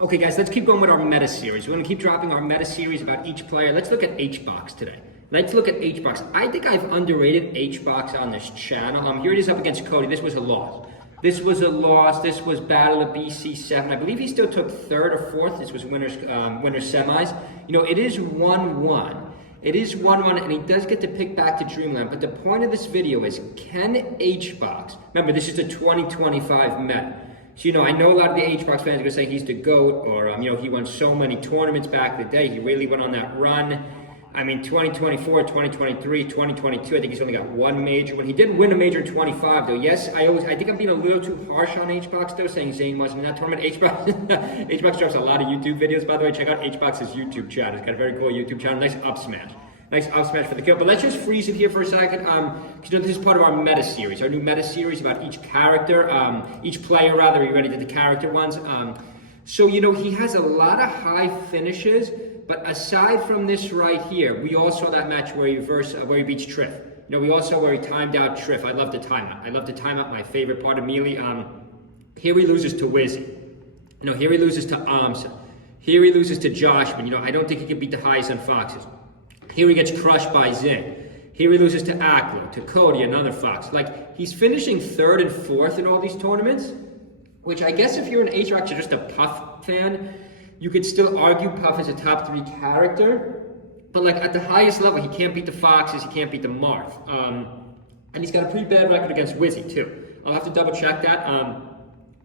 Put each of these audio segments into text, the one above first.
Okay, guys, let's keep going with our meta series. We're going to keep dropping our meta series about each player. Let's look at HBOX today. Let's look at HBOX. I think I've underrated HBOX on this channel. Here it is up against Cody. This was a loss. This was a loss. This was Battle of BC7. I believe he still took third or fourth. This was winners semis. You know, it is 1-1. It is 1-1, and he does get to pick back to Dreamland. But the point of this video is, can HBOX, remember, this is the 2025 meta. So, you know, I know a lot of the HBOX fans are going to say he's the GOAT, or, you know, he won so many tournaments back in the day. He really went on that run. I mean, 2024, 2023, 2022, I think he's only got one major. When he did win a major in 25, though, yes, I think I'm being a little too harsh on HBOX, though, saying Zane wasn't in that tournament. HBOX drops a lot of YouTube videos, by the way. Check out HBOX's YouTube channel. It's got a very cool YouTube channel. Nice up smash. Nice up smash for the kill. But let's just freeze it here for a second. Because, you know, this is part of our meta series, our new meta series about each character, each player, rather. Are you ready to the character ones? So, you know, he has a lot of high finishes. But aside from this right here, we all saw that match where he beats Triff. You know, we all saw where he timed out Triff. I love the timeout. I love the timeout. My favorite part of Melee. Here he loses to Wizzy. You know, here he loses to Amsa. Here he loses to Joshua. You know, I don't think he can beat the highest on Foxes. Here he gets crushed by Zing. Here he loses to Aklo, to Cody, another Fox. Like, he's finishing third and fourth in all these tournaments, which I guess if you're an HBOX or just a Puff fan, you could still argue Puff is a top 3 character, but like at the highest level, he can't beat the Foxes, he can't beat the Marth. And he's got a pretty bad record against Wizzy too. I'll have to double check that.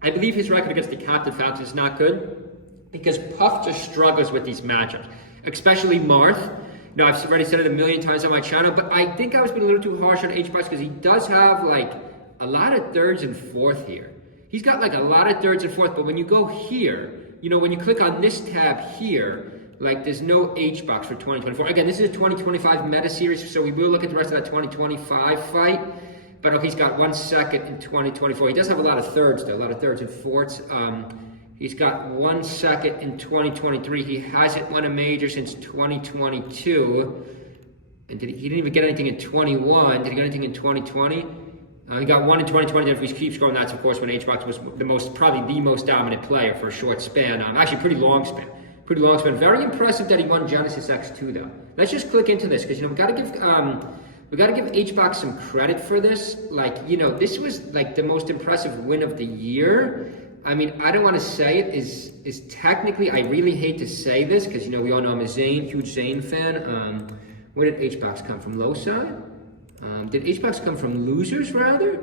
I believe his record against the Captain Foxes is not good because Puff just struggles with these matchups, especially Marth. Now, I've already said it a million times on my channel, but I think I was being a little too harsh on HBOX because he does have like a lot of thirds and fourth here. He's got like a lot of thirds and fourth, but when you go here, you know, when you click on this tab here, like there's no HBOX for 2024. Again, this is a 2025 meta series, so we will look at the rest of that 2025 fight. But he's got 1 second in 2024. He does have a lot of thirds, though, a lot of thirds and fourths. He's got 1 second in 2023. He hasn't won a major since 2022. And he didn't even get anything in 21. Did he get anything in 2020? He got 1 in 2020, then if we keep scrolling, that's of course when HBOX was probably the most dominant player for a short span. Actually, pretty long span. Very impressive that he won Genesis X2 though. Let's just click into this because, you know, we gotta give HBOX some credit for this. Like, you know, this was like the most impressive win of the year. I mean, I don't want to say it is technically, I really hate to say this because, you know, we all know I'm a huge Zane fan. Where did HBOX come from? Low side? Did HBOX come from losers, rather?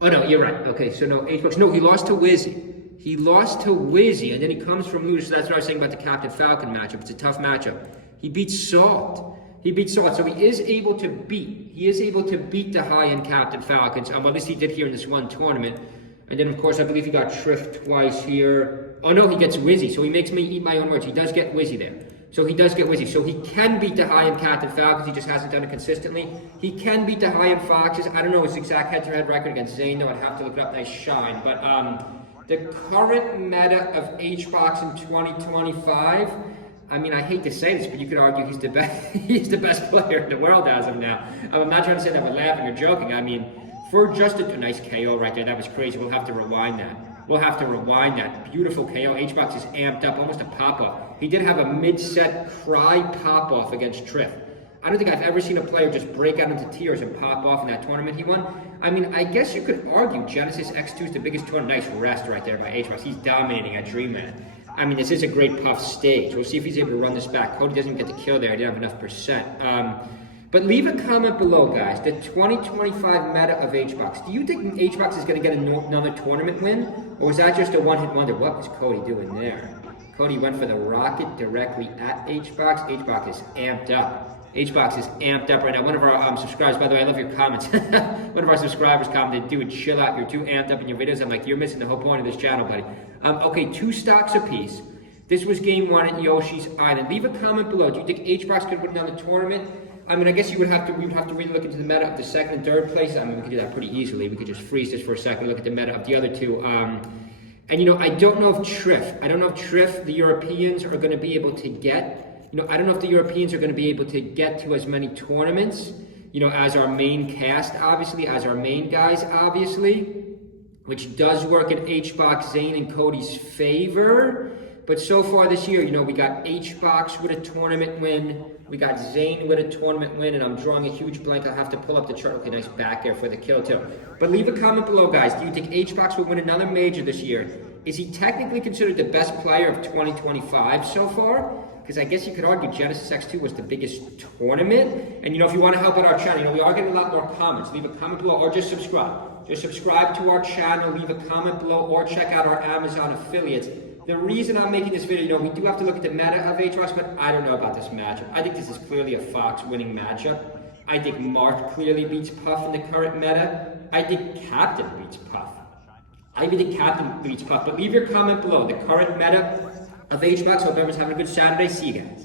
Oh, no, you're right. Okay, so no, HBOX. No, he lost to Wizzy. He lost to Wizzy, and then he comes from losers. So that's what I was saying about the Captain Falcon matchup. It's a tough matchup. He beats Salt. So he is able to beat. He is able to beat the high-end Captain Falcons. Well, at least he did here in this one tournament. And then, of course, I believe he got Triff twice here. Oh, no, he gets Wizzy. So he makes me eat my own words. He does get Wizzy there. So he does get Wizzy. So he can beat the high-end Captain Falcons. He just hasn't done it consistently. He can beat the high-end Foxes. I don't know his exact head-to-head record against Zane, though. I'd have to look it up. Nice shine. But the current meta of HBOX in 2025, I mean, I hate to say this, but you could argue he's the best. He's the best player in the world as of now. I'm not trying to say that we're laughing or joking. I mean, for just a nice KO right there, that was crazy. We'll have to rewind that. Beautiful KO. HBOX is amped up, almost a pop-off. He did have a mid-set cry pop-off against Triff. I don't think I've ever seen a player just break out into tears and pop off in that tournament he won. I mean, I guess you could argue Genesis X2 is the biggest tournament. Nice rest right there by HBOX. He's dominating at Dreamland. I mean, this is a great Puff stage. We'll see if he's able to run this back. Cody doesn't get the kill there. He didn't have enough percent. But leave a comment below, guys. The 2025 meta of HBOX. Do you think HBOX is going to get another tournament win? Or was that just a one-hit wonder? What was Cody doing there? Cody went for the rocket directly at HBOX. HBOX is amped up. HBOX is amped up right now. One of our subscribers, by the way, I love your comments. One of our subscribers commented, dude, chill out. You're too amped up in your videos. I'm like, you're missing the whole point of this channel, buddy. Okay, 2 stocks apiece. This was game 1 at Yoshi's Island. Leave a comment below. Do you think HBOX could win another tournament? I mean, I guess we would have to really look into the meta of the 2nd and 3rd place. I mean, we could do that pretty easily. We could just freeze this for a second, look at the meta of the other 2. And, you know, I don't know if Triff, the Europeans, are going to be able to get, you know, I don't know if the Europeans are going to be able to get to as many tournaments, you know, as our main cast, obviously, as our main guys, obviously, which does work in HBOX, Zane, and Cody's favor. But so far this year, you know, we got HBOX with a tournament win. We got Zane with a tournament win, and I'm drawing a huge blank. I'll have to pull up the chart. Okay, nice back air for the kill too. But leave a comment below, guys. Do you think HBOX will win another major this year? Is he technically considered the best player of 2025 so far? Because I guess you could argue Genesis X2 was the biggest tournament. And, you know, if you want to help out our channel, you know, we are getting a lot more comments. Leave a comment below or just subscribe. Just subscribe to our channel, leave a comment below, or check out our Amazon affiliates. The reason I'm making this video, you know, we do have to look at the meta of HBOX, but I don't know about this matchup. I think this is clearly a Fox winning matchup. I think Mark clearly beats Puff in the current meta. I think Captain beats Puff. I even think Captain beats Puff, but leave your comment below. The current meta of HBOX. Hope everyone's having a good Saturday. See you guys.